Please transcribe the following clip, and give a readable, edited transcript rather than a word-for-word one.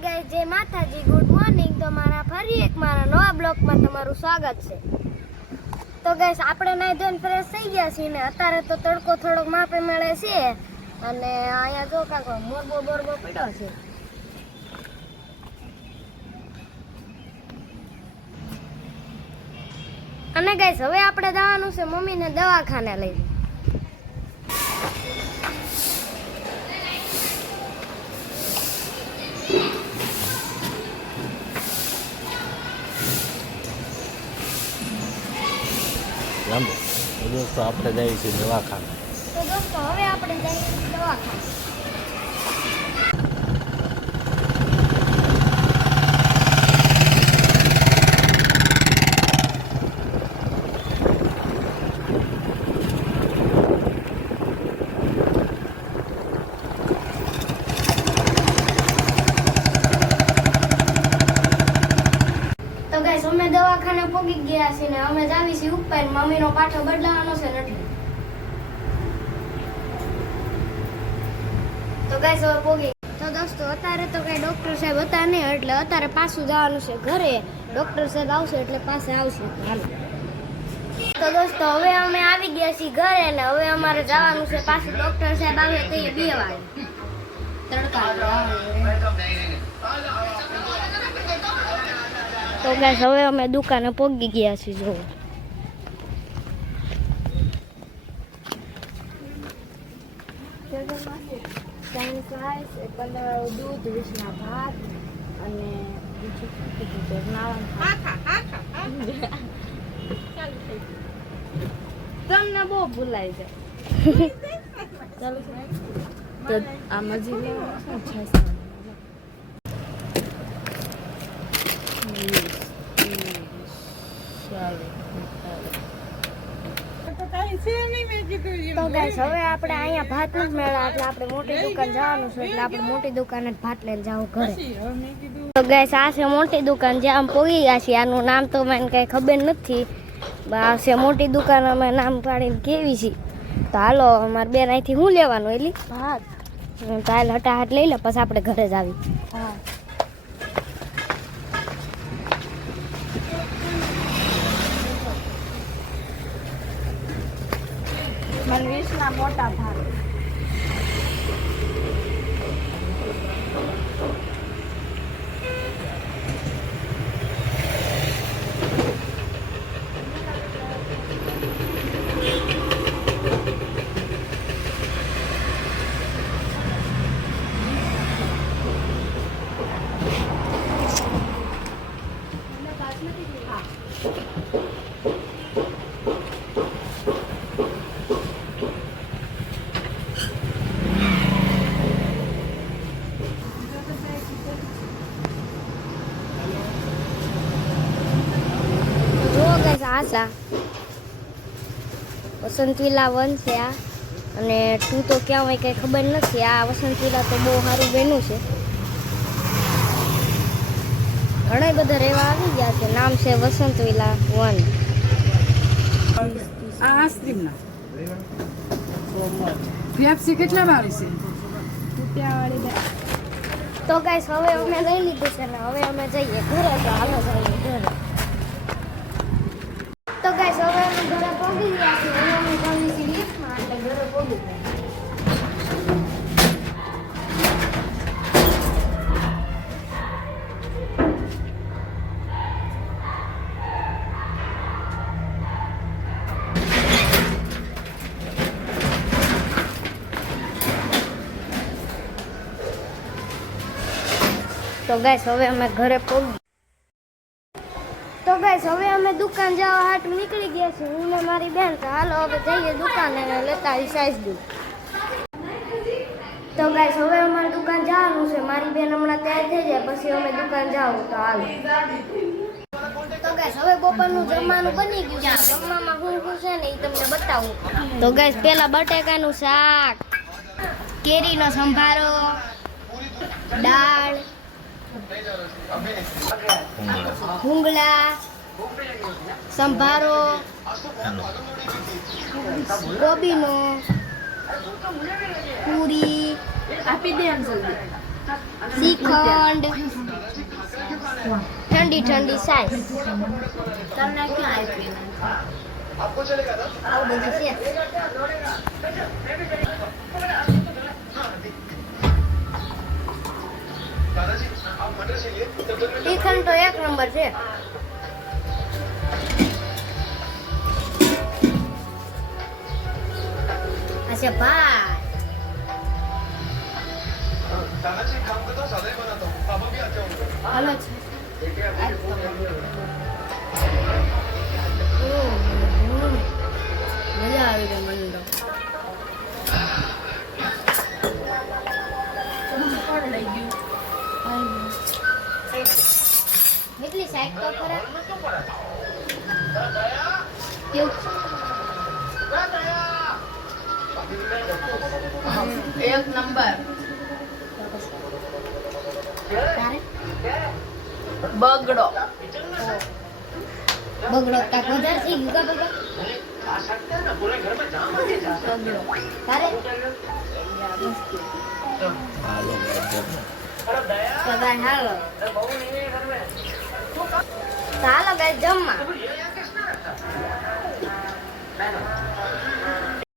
Guys, જય માતાજી, good morning. તો મારા ફરી એક મારા નવા બ્લોગમાં તમારું સ્વાગત છે। તો ગાઈસ, આપણે નાઈ ધોઈને ફ્રેશ થઈ ગયા છીએ ને અત્યારે તો તડકો થોડોક માપે મળે છે અને અહીંયા જો કાકો મોરબો બોરબો પડ્યો છે। અને ગાઈસ, હવે આપણે જવાનું છે મમ્મીને દવાખાને લઈ। તો દોસ્તો આપણે જઈએ છીએ દવાખાને। તો દોસ્તો હવે આપણે જઈએ છીએ દવાખાને। તો ગાઈસ, અમે દવાખાને પહોંચી ગયા છીએ ને અમે જાવી છીએ ઉપર। મમ્મીનો પાઠો બદલાવાનો છે ને એટલે તો ગાઈસ હવે પહોંચી। તો દોસ્તો અત્યારે તો કઈ ડોક્ટર સાહેબ હતા નહીં એટલે અત્યારે પાછું જવાનું છે ઘરે। ડોક્ટર સાહેબ આવશે એટલે પાસે આવશે। હાલો તો દોસ્તો હવે અમે આવી ગયા છીએ ઘરે ને હવે અમારે જવાનું છે પાછું ડોક્ટર સાહેબ આવે તે 2 વાગે તડકા। તો ગાઈસ, હવે અમે દુકાને પહોંચી ગયા છીએ। જો દૂધ, વિષના ભાત અને તમને બહુ ભૂલાય છે। તો આ મજી તો ગાઈસ, હવે આપણે અહીંયા ભાત જ મેળા એટલે આપણે મોટી દુકાન જવાનું છે એટલે આપણે મોટી દુકાને જ ભાત લઈને જાવ ઘરે। તો ગાઈસ, આ છે મોટી દુકાન જ્યાં અમે પહોંચી ગયા છીએ। આનું નામ તો મને કઈ ખબર નથી। આ છે મોટી દુકાન, અમે નામ પાડીને કેવી છે। તો હાલો અમારે બેન અહીંથી શું લેવાનું એલી ભાત તો હાલ હટાહટ લઈ લે પછી આપણે ઘરે જ આવી। હા મને 20 મોટા ભાત। આશા વસંત વિલા 1 છે આ અને 2 તો ક્યાં હોય કઈ ખબર નથી। આ વસંત વિલા તો બહુ સારું બન્યું છે। ઘણા બધા રહેવા આવી ગયા છે। નામ છે વસંત વિલા 1। આ આઈસ્ક્રીમના પેપ્સી કેટલા વાળી છે? રૂપિયાવાળી। તો ગાઈસ, હવે અમે લઈ લીધું છે ને હવે અમે જઈએ ઘરે। તો હાલો જઈએ ઘરે। તો ગાઈસ, હવે અમે ઘરે પહોંચી ગયા છીએ। હવે અમે જઈએ છીએ લિફ્ટમાં એટલે ઘરે પહોંચી ગયા। તો ગાઈસ, હવે અમે ઘરે પહોંચી। તો ગાઈસ, હવે અમે દુકાન જવા હાટું નીકળી ગયા છીએ હું ને મારી બેન। તો હાલો હવે જઈએ દુકાને લેતા આવી સાઈઝ દૂધ। તો ગાઈસ, હવે અમારે દુકાન જવાનું છે। મારી બેન હમણાં તૈયાર થઈ જાય પછી અમે દુકાન જાવું। તો હાલો તો ગાઈસ, હવે બપોરનું જમવાનું બની ગયું છે। જમવામાં શું શું છે ને એ તમને બતાવું। તો ગાઈસ, પેલા બટેકાનું શાક, કેરીનો સંભારો, દાળ, ભૂંગળા, સંભારો, ગોબીનો, પૂરી, આપી દે જલ્દી। શ્રીખંડ ઠંડી ઠંડી સાઈઝ તમને ક્યાં આપી આવું બધું છે શ્રીખંડ તો એક નંબર છે અચ્છા ભાઈ હાલો છે મજા આવી ગઈ મને તો કેટલી સાઈડ તો ખરા કેવું એક નંબર તારે બગડો બગડો કાક વધારે થઈ ગયું કા બગડો તારે હાલો સદાય હાલો ચાલો ગાય જમવા